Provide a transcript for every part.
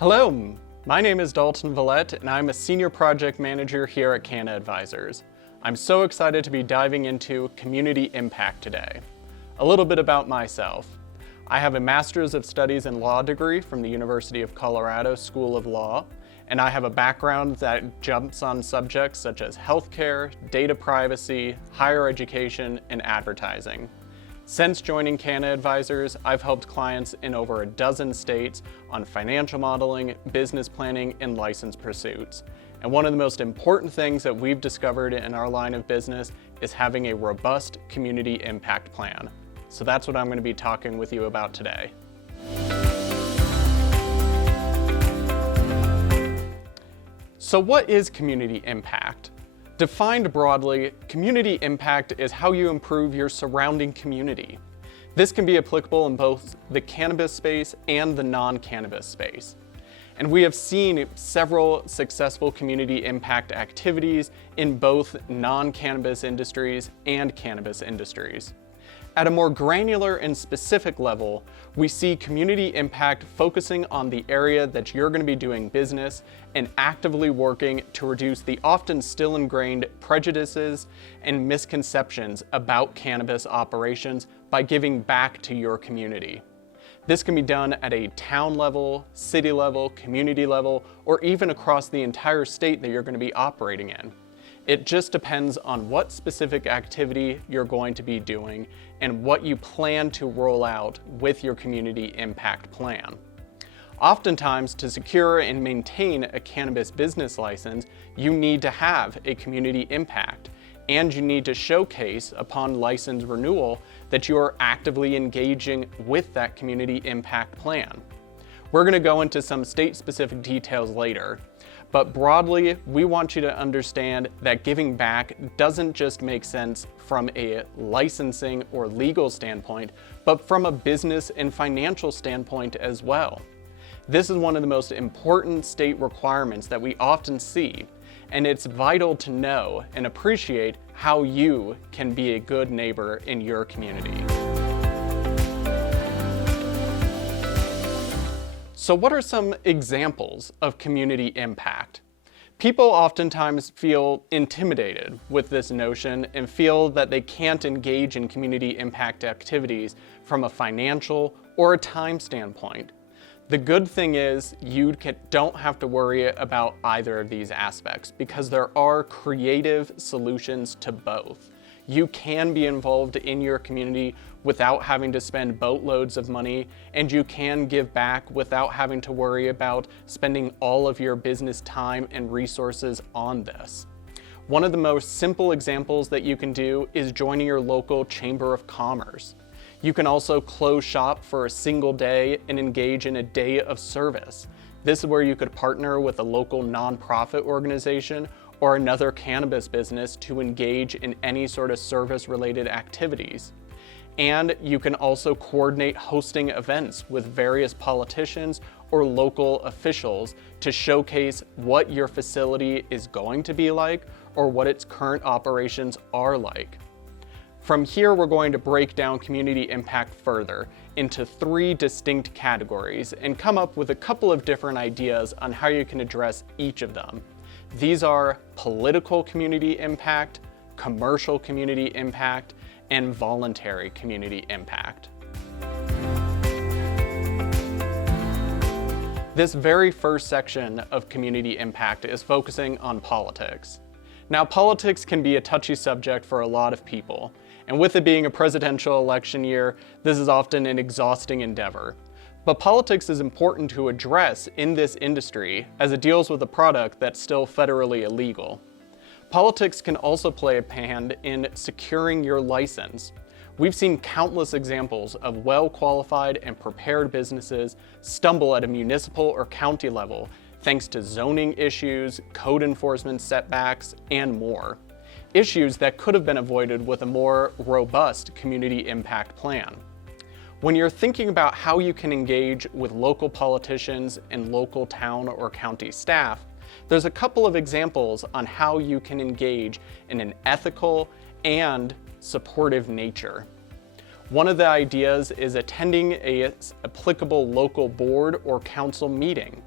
Hello, my name is Dalton Valette and I'm a Senior Project Manager here at Canna Advisors. I'm so excited to be diving into community impact today. A little bit about myself. I have a Master's of Studies in Law degree from the University of Colorado School of Law, and I have a background that jumps on subjects such as healthcare, data privacy, higher education, and advertising. Since joining Canna Advisors, I've helped clients in over a dozen states on financial modeling, business planning, and license pursuits. And one of the most important things that we've discovered in our line of business is having a robust community impact plan. So that's what I'm going to be talking with you about today. So what is community impact? Defined broadly, community impact is how you improve your surrounding community. This can be applicable in both the cannabis space and the non-cannabis space. And we have seen several successful community impact activities in both non-cannabis industries and cannabis industries. At a more granular and specific level, we see community impact focusing on the area that you're going to be doing business and actively working to reduce the often still ingrained prejudices and misconceptions about cannabis operations by giving back to your community. This can be done at a town level, city level, community level, or even across the entire state that you're going to be operating in. It just depends on what specific activity you're going to be doing and what you plan to roll out with your community impact plan. Oftentimes, to secure and maintain a cannabis business license, you need to have a community impact, and you need to showcase upon license renewal that you are actively engaging with that community impact plan. We're going to go into some state-specific details later. But broadly, we want you to understand that giving back doesn't just make sense from a licensing or legal standpoint, but from a business and financial standpoint as well. This is one of the most important state requirements that we often see, and it's vital to know and appreciate how you can be a good neighbor in your community. So what are some examples of community impact? People oftentimes feel intimidated with this notion and feel that they can't engage in community impact activities from a financial or a time standpoint. The good thing is you don't have to worry about either of these aspects because there are creative solutions to both. You can be involved in your community without having to spend boatloads of money, and you can give back without having to worry about spending all of your business time and resources on this. One of the most simple examples that you can do is joining your local Chamber of Commerce. You can also close shop for a single day and engage in a day of service. This is where you could partner with a local nonprofit organization or another cannabis business to engage in any sort of service-related activities. And you can also coordinate hosting events with various politicians or local officials to showcase what your facility is going to be like or what its current operations are like. From here, we're going to break down community impact further into 3 distinct categories and come up with a couple of different ideas on how you can address each of them. These are political community impact, commercial community impact, and voluntary community impact. This very first section of community impact is focusing on politics. Now, politics can be a touchy subject for a lot of people, and with it being a presidential election year, this is often an exhausting endeavor. But politics is important to address in this industry as it deals with a product that's still federally illegal. Politics can also play a hand in securing your license. We've seen countless examples of well-qualified and prepared businesses stumble at a municipal or county level thanks to zoning issues, code enforcement setbacks, and more. Issues that could have been avoided with a more robust community impact plan. When you're thinking about how you can engage with local politicians and local town or county staff, there's a couple of examples on how you can engage in an ethical and supportive nature. One of the ideas is attending an applicable local board or council meeting.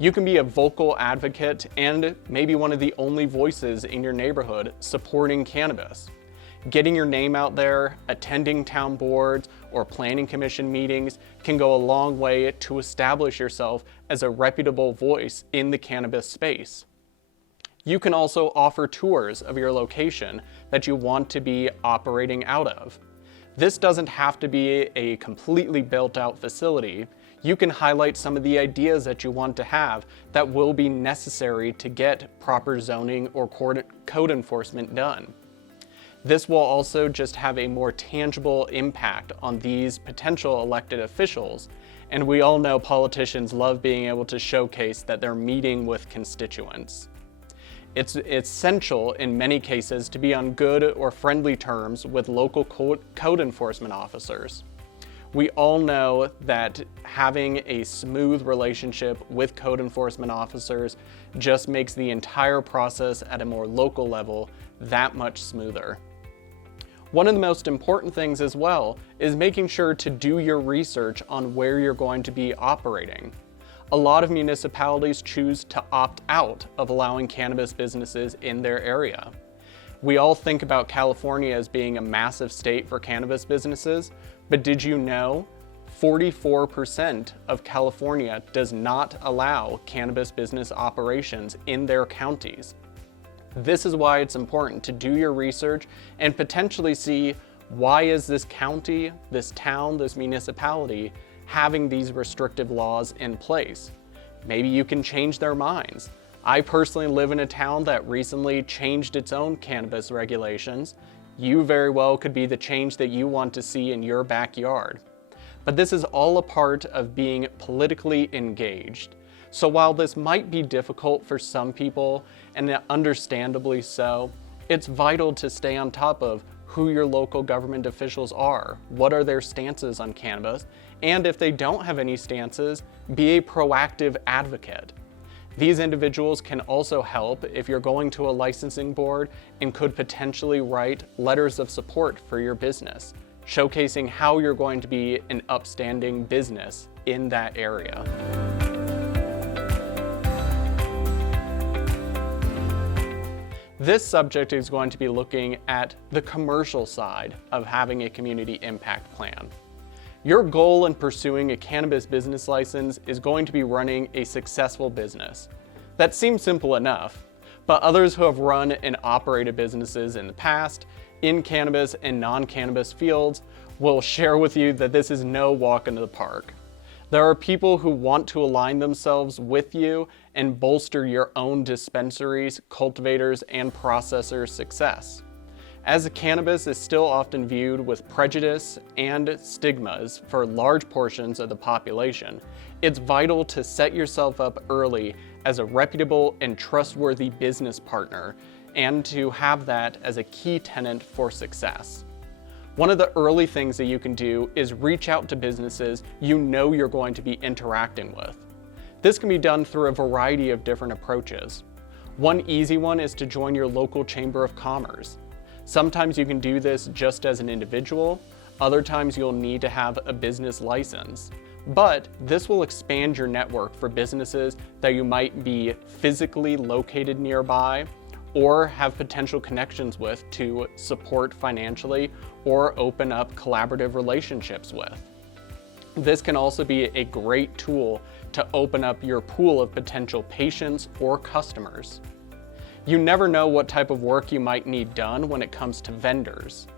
You can be a vocal advocate and maybe one of the only voices in your neighborhood supporting cannabis. Getting your name out there, attending town boards or planning commission meetings can go a long way to establish yourself as a reputable voice in the cannabis space. You can also offer tours of your location that you want to be operating out of. This doesn't have to be a completely built out facility. You can highlight some of the ideas that you want to have that will be necessary to get proper zoning or code enforcement done. This will also just have a more tangible impact on these potential elected officials, and we all know politicians love being able to showcase that they're meeting with constituents. It's essential in many cases to be on good or friendly terms with local code enforcement officers. We all know that having a smooth relationship with code enforcement officers just makes the entire process at a more local level that much smoother. One of the most important things as well is making sure to do your research on where you're going to be operating. A lot of municipalities choose to opt out of allowing cannabis businesses in their area. We all think about California as being a massive state for cannabis businesses, but did you know 44% of California does not allow cannabis business operations in their counties? This is why it's important to do your research and potentially see, why is this county, this town, this municipality having these restrictive laws in place? Maybe you can change their minds. I personally live in a town that recently changed its own cannabis regulations. You very well could be the change that you want to see in your backyard. But this is all a part of being politically engaged. So while this might be difficult for some people, and understandably so, it's vital to stay on top of who your local government officials are, what are their stances on cannabis, and if they don't have any stances, be a proactive advocate. These individuals can also help if you're going to a licensing board and could potentially write letters of support for your business, showcasing how you're going to be an upstanding business in that area. This subject is going to be looking at the commercial side of having a community impact plan. Your goal in pursuing a cannabis business license is going to be running a successful business. That seems simple enough, but others who have run and operated businesses in the past in cannabis and non-cannabis fields will share with you that this is no walk in the park. There are people who want to align themselves with you and bolster your own dispensaries, cultivators, and processors' success. As cannabis is still often viewed with prejudice and stigmas for large portions of the population, it's vital to set yourself up early as a reputable and trustworthy business partner, and to have that as a key tenet for success. One of the early things that you can do is reach out to businesses you know you're going to be interacting with. This can be done through a variety of different approaches. One easy one is to join your local chamber of commerce. Sometimes you can do this just as an individual, other times you'll need to have a business license. But this will expand your network for businesses that you might be physically located nearby or have potential connections with to support financially or open up collaborative relationships with. This can also be a great tool to open up your pool of potential patients or customers. You never know what type of work you might need done when it comes to vendors.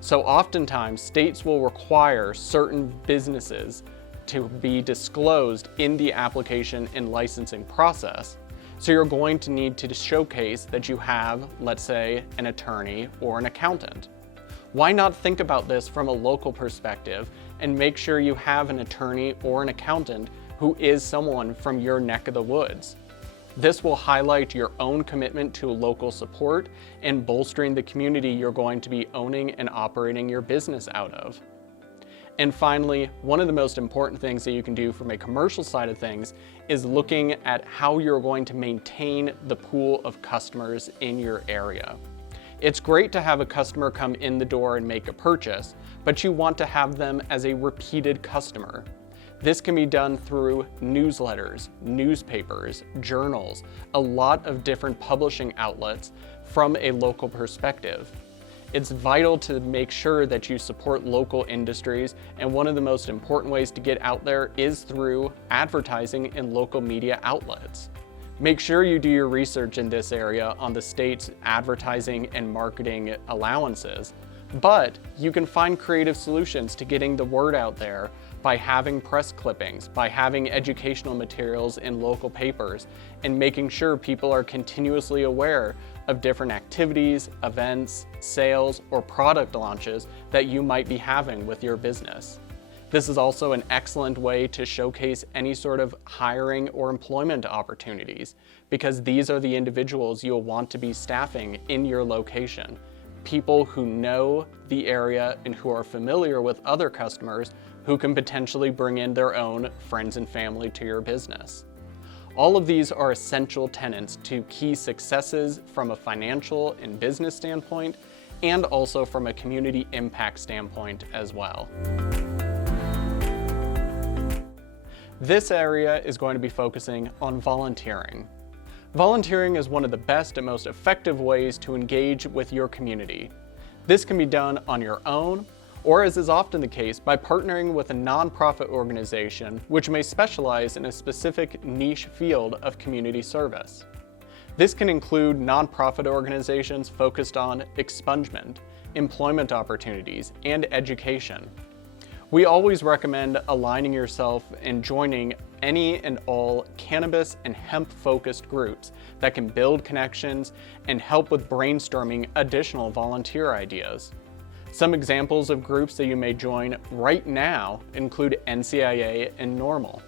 So oftentimes, states will require certain businesses to be disclosed in the application and licensing process. So you're going to need to showcase that you have, let's say, an attorney or an accountant. Why not think about this from a local perspective and make sure you have an attorney or an accountant who is someone from your neck of the woods? This will highlight your own commitment to local support and bolstering the community you're going to be owning and operating your business out of. And finally, one of the most important things that you can do from a commercial side of things is looking at how you're going to maintain the pool of customers in your area. It's great to have a customer come in the door and make a purchase, but you want to have them as a repeated customer. This can be done through newsletters, newspapers, journals, a lot of different publishing outlets from a local perspective. It's vital to make sure that you support local industries, and one of the most important ways to get out there is through advertising in local media outlets. Make sure you do your research in this area on the state's advertising and marketing allowances, but you can find creative solutions to getting the word out there by having press clippings, by having educational materials in local papers, and making sure people are continuously aware of different activities, events, sales, or product launches that you might be having with your business. This is also an excellent way to showcase any sort of hiring or employment opportunities, because these are the individuals you'll want to be staffing in your location. People who know the area and who are familiar with other customers who can potentially bring in their own friends and family to your business. All of these are essential tenets to key successes from a financial and business standpoint, and also from a community impact standpoint as well. This area is going to be focusing on volunteering. Volunteering is one of the best and most effective ways to engage with your community. This can be done on your own, or as is often the case, by partnering with a nonprofit organization which may specialize in a specific niche field of community service. This can include nonprofit organizations focused on expungement, employment opportunities, and education. We always recommend aligning yourself and joining any and all cannabis and hemp-focused groups that can build connections and help with brainstorming additional volunteer ideas. Some examples of groups that you may join right now include NCIA and NORML.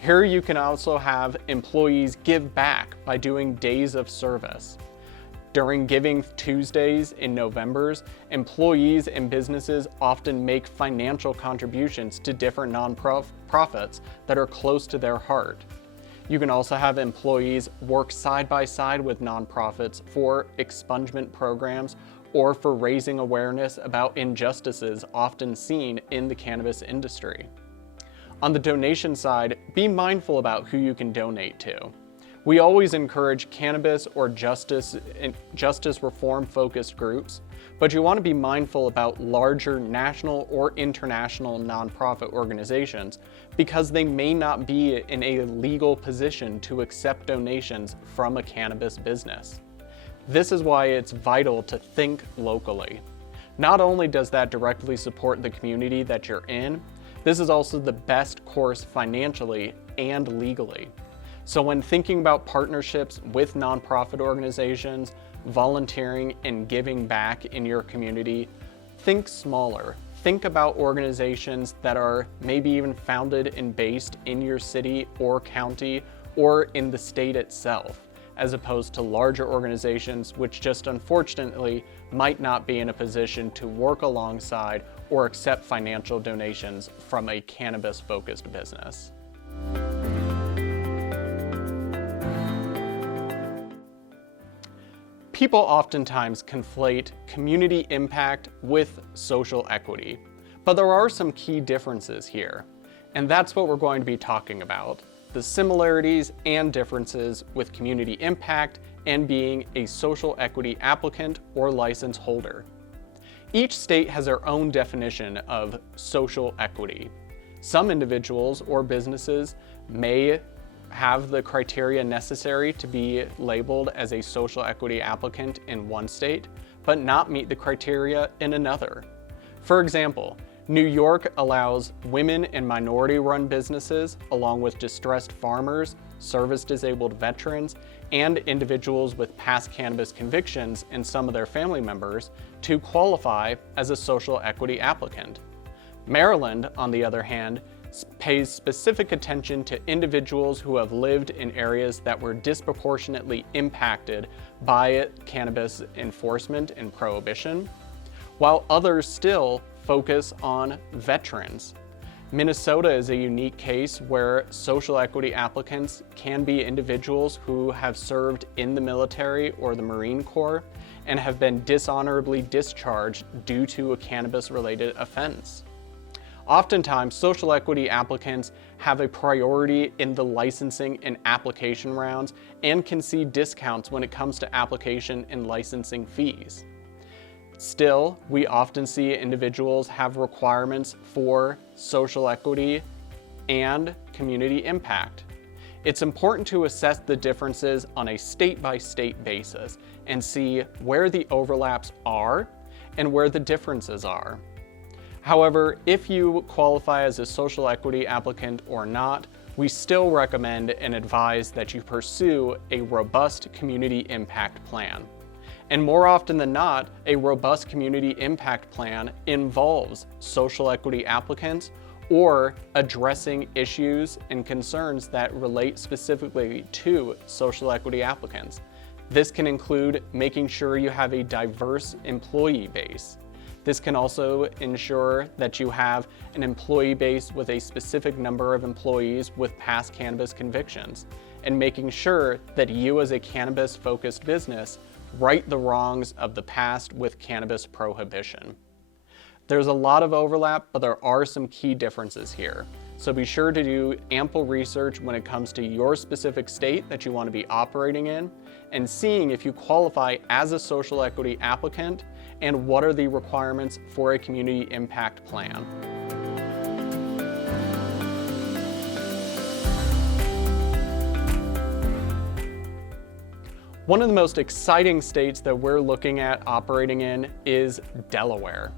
Here you can also have employees give back by doing days of service. During Giving Tuesdays in Novembers, employees and businesses often make financial contributions to different nonprofits that are close to their heart. You can also have employees work side by side with nonprofits for expungement programs or for raising awareness about injustices often seen in the cannabis industry. On the donation side, be mindful about who you can donate to. We always encourage cannabis or justice reform-focused groups, but you want to be mindful about larger national or international nonprofit organizations because they may not be in a legal position to accept donations from a cannabis business. This is why it's vital to think locally. Not only does that directly support the community that you're in, this is also the best course financially and legally. So when thinking about partnerships with nonprofit organizations, volunteering, and giving back in your community, think smaller. Think about organizations that are maybe even founded and based in your city or county or in the state itself, as opposed to larger organizations which just unfortunately might not be in a position to work alongside or accept financial donations from a cannabis-focused business. People oftentimes conflate community impact with social equity, but there are some key differences here, and that's what we're going to be talking about: the similarities and differences with community impact and being a social equity applicant or license holder. Each state has their own definition of social equity. Some individuals or businesses may have the criteria necessary to be labeled as a social equity applicant in one state, but not meet the criteria in another. For example, New York allows women and minority-run businesses, along with distressed farmers, service-disabled veterans, and individuals with past cannabis convictions and some of their family members to qualify as a social equity applicant. Maryland, on the other hand, pays specific attention to individuals who have lived in areas that were disproportionately impacted by cannabis enforcement and prohibition, while others still focus on veterans. Minnesota is a unique case where social equity applicants can be individuals who have served in the military or the Marine Corps and have been dishonorably discharged due to a cannabis-related offense. Oftentimes, social equity applicants have a priority in the licensing and application rounds and can see discounts when it comes to application and licensing fees. Still, we often see individuals have requirements for social equity and community impact. It's important to assess the differences on a state-by-state basis and see where the overlaps are and where the differences are. However, if you qualify as a social equity applicant or not, we still recommend and advise that you pursue a robust community impact plan. And more often than not, a robust community impact plan involves social equity applicants or addressing issues and concerns that relate specifically to social equity applicants. This can include making sure you have a diverse employee base. This can also ensure that you have an employee base with a specific number of employees with past cannabis convictions, and making sure that you as a cannabis-focused business right the wrongs of the past with cannabis prohibition. There's a lot of overlap, but there are some key differences here. So be sure to do ample research when it comes to your specific state that you want to be operating in, and seeing if you qualify as a social equity applicant and what are the requirements for a community impact plan. One of the most exciting states that we're looking at operating in is Delaware.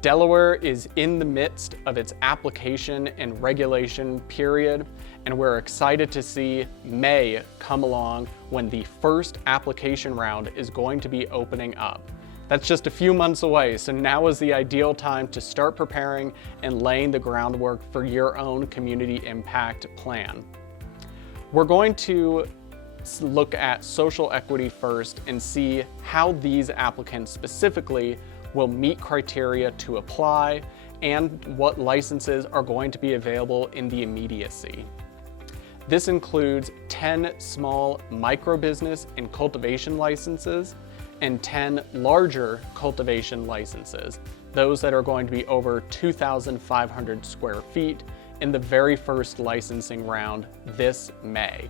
Delaware is in the midst of its application and regulation period, and we're excited to see May come along when the first application round is going to be opening up. That's just a few months away, so now is the ideal time to start preparing and laying the groundwork for your own community impact plan. We're going to look at social equity first and see how these applicants specifically will meet criteria to apply and what licenses are going to be available in the immediacy. This includes 10 small micro-business and cultivation licenses and 10 larger cultivation licenses, those that are going to be over 2,500 square feet in the very first licensing round this May.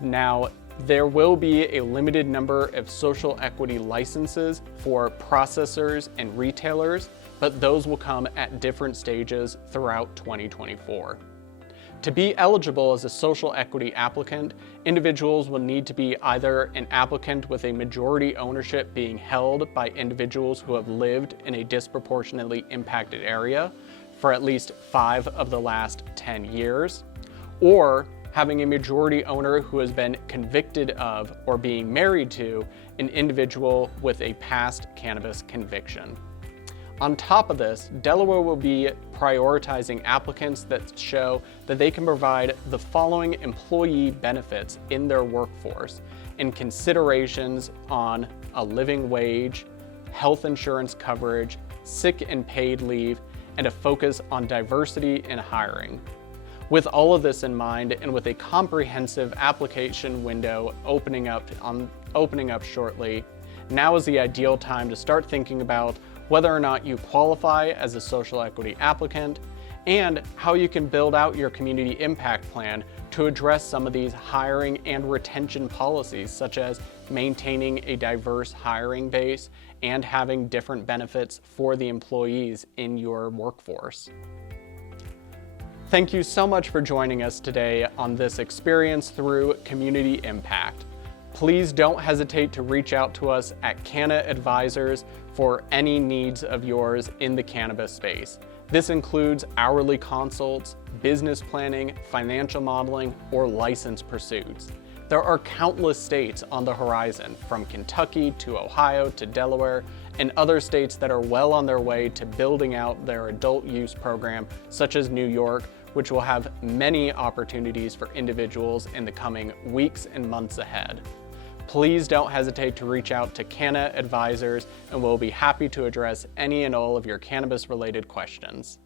Now, there will be a limited number of social equity licenses for processors and retailers, but those will come at different stages throughout 2024. To be eligible as a social equity applicant, individuals will need to be either an applicant with a majority ownership being held by individuals who have lived in a disproportionately impacted area for at least 5 of the last 10 years, or having a majority owner who has been convicted of or being married to an individual with a past cannabis conviction. On top of this, Delaware will be prioritizing applicants that show that they can provide the following employee benefits in their workforce and considerations on a living wage, health insurance coverage, sick and paid leave, and a focus on diversity in hiring. With all of this in mind, and with a comprehensive application window opening up shortly, now is the ideal time to start thinking about whether or not you qualify as a social equity applicant and how you can build out your community impact plan to address some of these hiring and retention policies, such as maintaining a diverse hiring base and having different benefits for the employees in your workforce. Thank you so much for joining us today on this experience through community impact. Please don't hesitate to reach out to us at Canna Advisors for any needs of yours in the cannabis space. This includes hourly consults, business planning, financial modeling, or license pursuits. There are countless states on the horizon, from Kentucky to Ohio to Delaware, and other states that are well on their way to building out their adult use program, such as New York, which will have many opportunities for individuals in the coming weeks and months ahead. Please don't hesitate to reach out to Canna Advisors, and we'll be happy to address any and all of your cannabis-related questions.